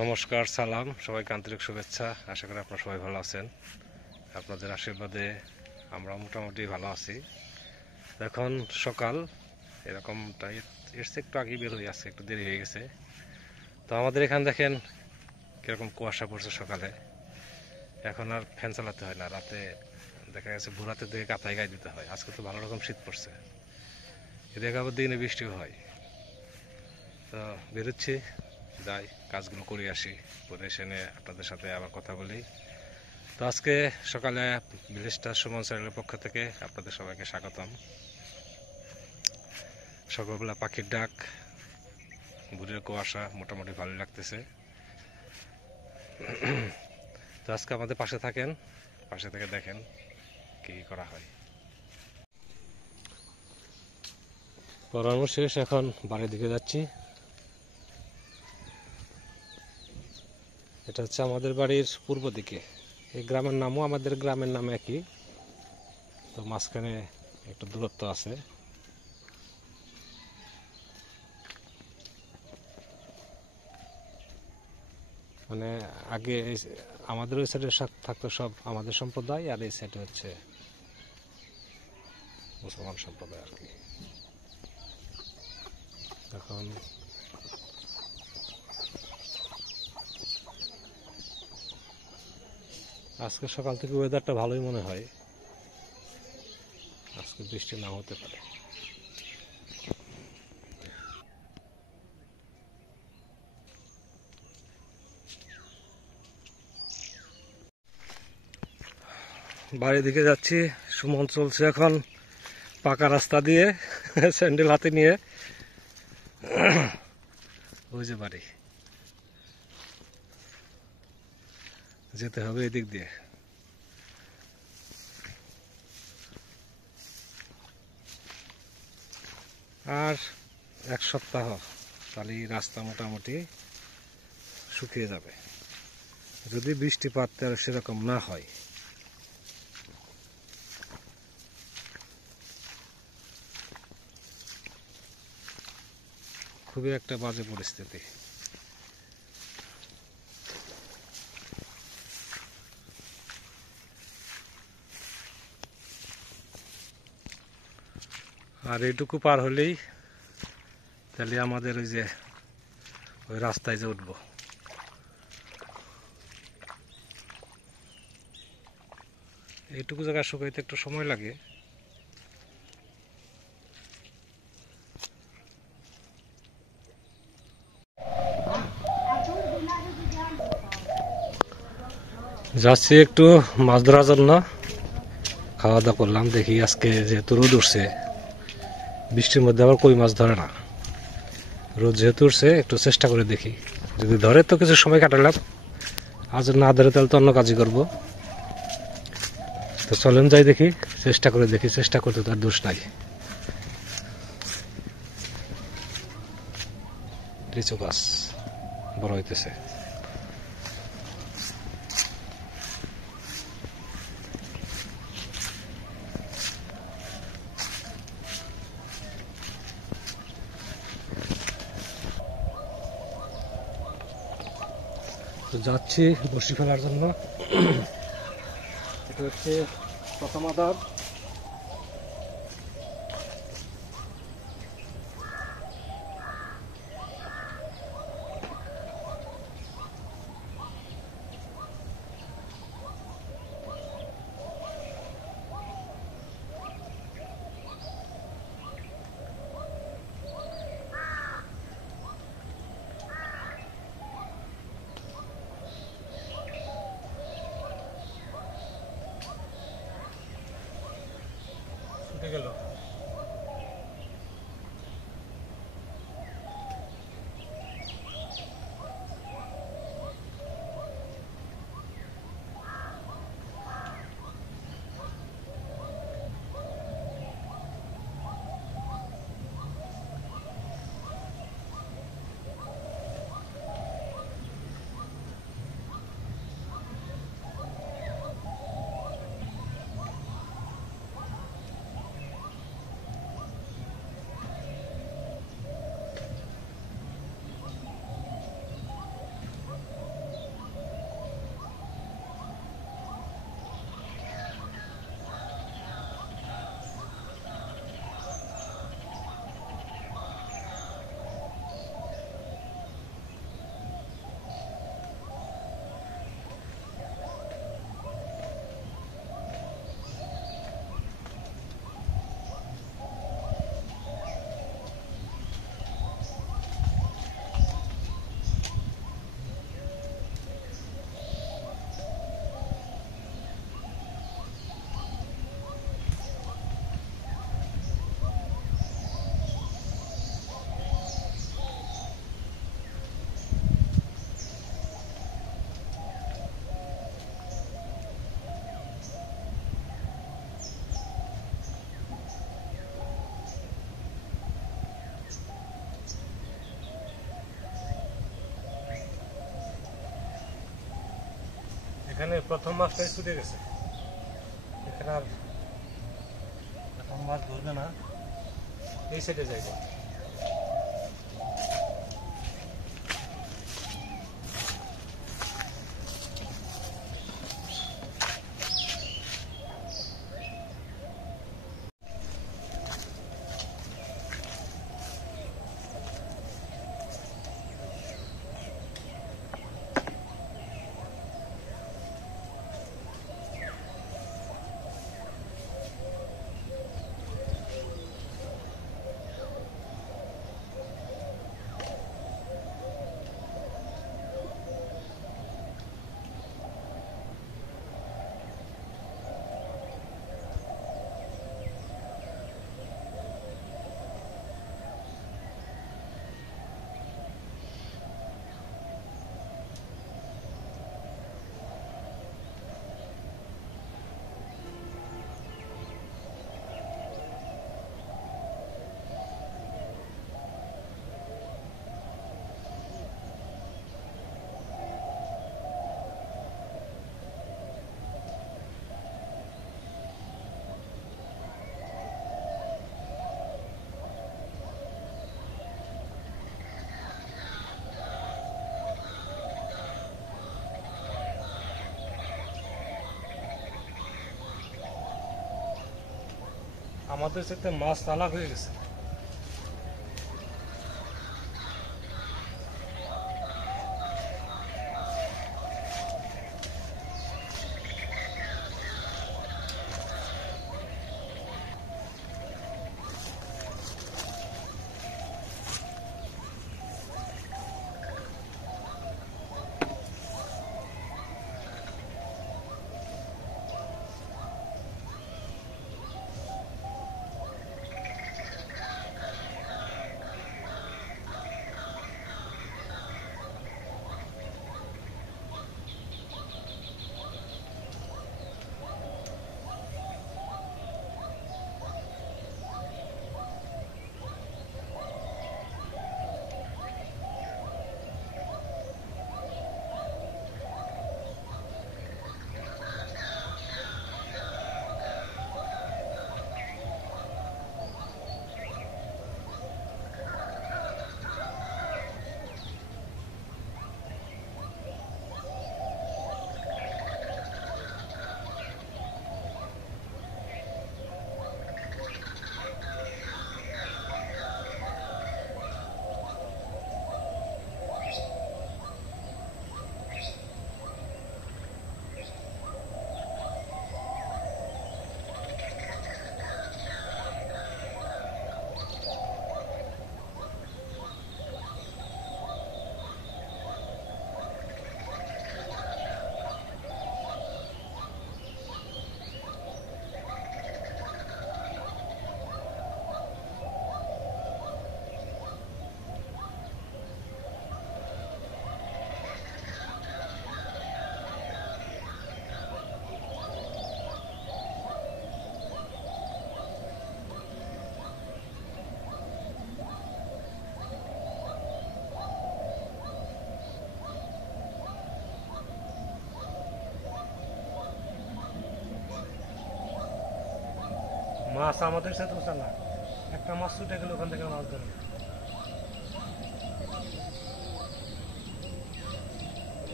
নমস্কার, সালাম, সবাইকে আন্তরিক শুভেচ্ছা। আশা করি আপনারা সবাই ভালো আছেন। আপনাদের আশীর্বাদে আমরা মোটামুটি ভালো আছি। এখন সকাল এরকমটা এসছে, একটু আগে বের হয়ে আসছে, একটু দেরি হয়ে গেছে। তো আমাদের এখানে দেখেন কীরকম কুয়াশা পড়ছে সকালে। এখন আর ফ্যান চালাতে হয় না, রাতে দেখা গেছে ভোরাতে দিকে কাঁথায় গায়ে দিতে হয়। আজকে তো ভালো রকম শীত পড়ছে, এদিকে আবার দিনে বৃষ্টিও হয়। তো বেরোচ্ছি, যাই কাজগুলো করে আসি, করে এসে নিয়ে আপনাদের সাথে আবার কথা বলি। তো আজকে সকালে ভিলেজ স্টার সুমন চ্যানেলের পক্ষ থেকে আপনাদের সবাইকে স্বাগতম। সকালবেলা পাখির ডাক, ভোরের কুয়াশা, মোটামুটি ভালো লাগতেছে। তো আজকে আমাদের পাশে থাকেন, পাশে থেকে দেখেন কি করা হয়। পড়ানো শেষ, এখন বাড়ির দিকে যাচ্ছি। এটা হচ্ছে আমাদের বাড়ির পূর্ব দিকে। এই গ্রামের নামও আমাদের গ্রামের নাম একই, তো মাঝখানে একটু দূরত্ব আছে। মানে আগে আমাদের ওই সাইডে থাকতো সব আমাদের সম্প্রদায়, আর এই সাইডে হচ্ছে মুসলমান সম্প্রদায় আর কি। এখন আজকে সকাল থেকে ওয়েদারটা ভালোই মনে হয়, আজকে বৃষ্টি না হতে পারে। বাড়ির দিকে যাচ্ছি। সুমন চলছে এখন পাকা রাস্তা দিয়ে, স্যান্ডেল হাতে নিয়ে। ওই যে বাড়ি, যেতে হবে এদিক দিয়ে। আর এক সপ্তাহ তাহলে রাস্তা মোটামুটি শুকিয়ে যাবে, যদি বৃষ্টিপাত আর সেরকম না হয়। খুবই একটা বাজে পরিস্থিতি। আর এইটুকু পার হলেই তাহলে আমাদের ওই রাস্তায় যে উঠবো। এইটুকু জায়গা শুকাইতে একটু সময় লাগে। যাচ্ছি একটু মাছ ধরার জন্য, খাওয়া দাওয়া করলাম। দেখি আজকে যেহেতু রোদ উঠছে, বৃষ্টির মধ্যে আবার কই মাছ ধরে না। রোদ যেহেতু উঠছে, একটু চেষ্টা করে দেখি, যদি ধরে তো কিছু সময় কাটালাম, আজ না ধরে তাহলে তো অন্য কাজই করবো। তো চলেন যাই দেখি, চেষ্টা করে দেখি, চেষ্টা করতে তার দোষ নাই। লিচু গাছ বড় হইতেছে। তো যাচ্ছি বসি ফেলার জন্য। এটা হচ্ছে প্রথম আদার। এখানে প্রথম মাছটাই ছুটে গেছে, এখানে আর এখন মাছ ধরবে না, এই সাইডে যাইব। আমাদের সাথে মাছ চালাক হয়ে গেছে। মাছ আমাদের সাথে চালা, একটা মাছ ছুটে গেলে ওখান থেকে মাছ ধরে।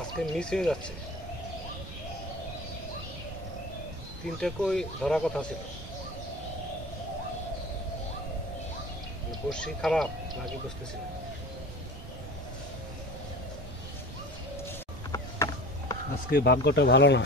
আজকে মিস হয়ে যাচ্ছে, তিনটে কই ধরা কথা ছিল। বর্ষি খারাপ নাকি বুঝতেছি না। আজকে ভাগ্যটা ভালো না,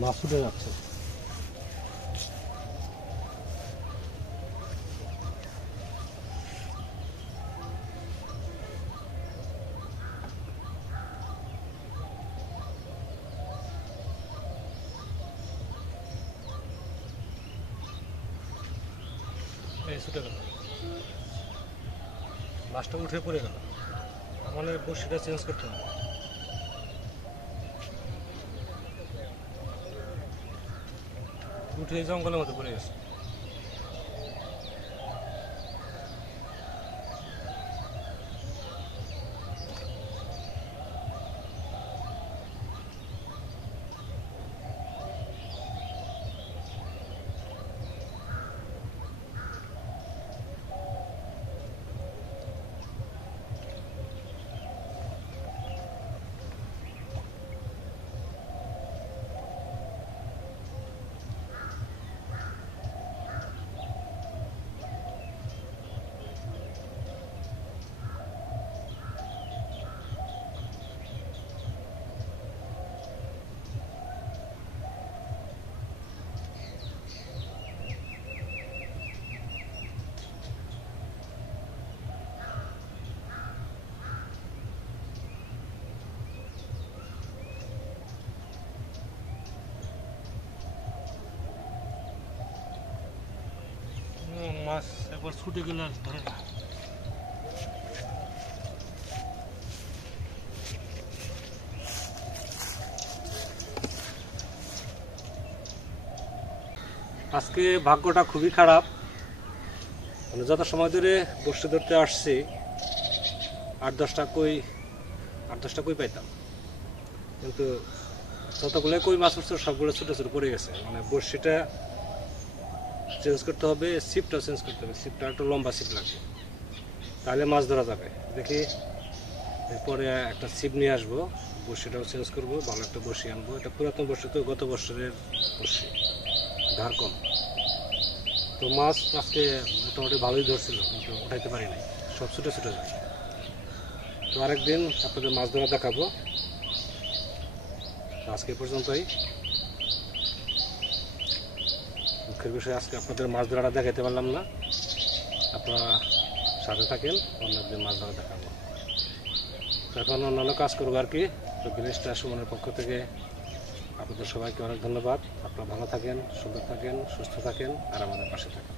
মাছ ছুটে যাচ্ছে। এই ছুটে গেল, মাছটা উঠে পড়ে গেল। মানে বড়শিটা চেঞ্জ করতে হবে। উঠে জঙ্গলের মধ্যে পড়ে গেছে। মাছ একবার ছুটে গেলে আর ধরে না। আজকে ভাগ্যটা খুবই খারাপ। মানে যত সময় ধরে বড়শি ধরতে আসছি 8-10টা কই পাইতাম, কিন্তু যতগুলো কই মাছ উঠছে সবগুলো ছোটো ছোটো পড়ে গেছে। মানে বড়শিটা চেঞ্জ করতে হবে, ছিপটাও চেঞ্জ করতে হবে। ছিপটা একটু লম্বা ছিপ লাগবে, তাহলে মাছ ধরা যাবে। দেখি এরপরে একটা ছিপ নিয়ে আসবো, বড়শিটাও চেঞ্জ করবো, ভালো একটা বড়শি আনবো। এটা পুরাতন বড়শি তো, গত বছরের বড়শি, ধার কম। তো মাছ আজকে মোটামুটি ভালোই ধরছিল, কিন্তু উঠাইতে পারি নাই, সব ছোটো ছোটো যায়। তো আরেকদিন আপনাদের মাছ ধরা দেখাবো। আজকে পর্যন্তই। দুঃখের বিষয় আজকে আপনাদের মাছ ধরাটা দেখাতে পারলাম না। আপনারা সাথে থাকেন, অন্যদের মাছ ধরা দেখাবো। এখন অন্যান্য কাজ করবো আর কি। তো ভিলেজ ট্রাস্ট সুমনের পক্ষ থেকে আপনাদের সবাইকে অনেক ধন্যবাদ। আপনারা ভালো থাকেন, সুন্দর থাকেন, সুস্থ থাকেন, আর আমাদের পাশে থাকেন।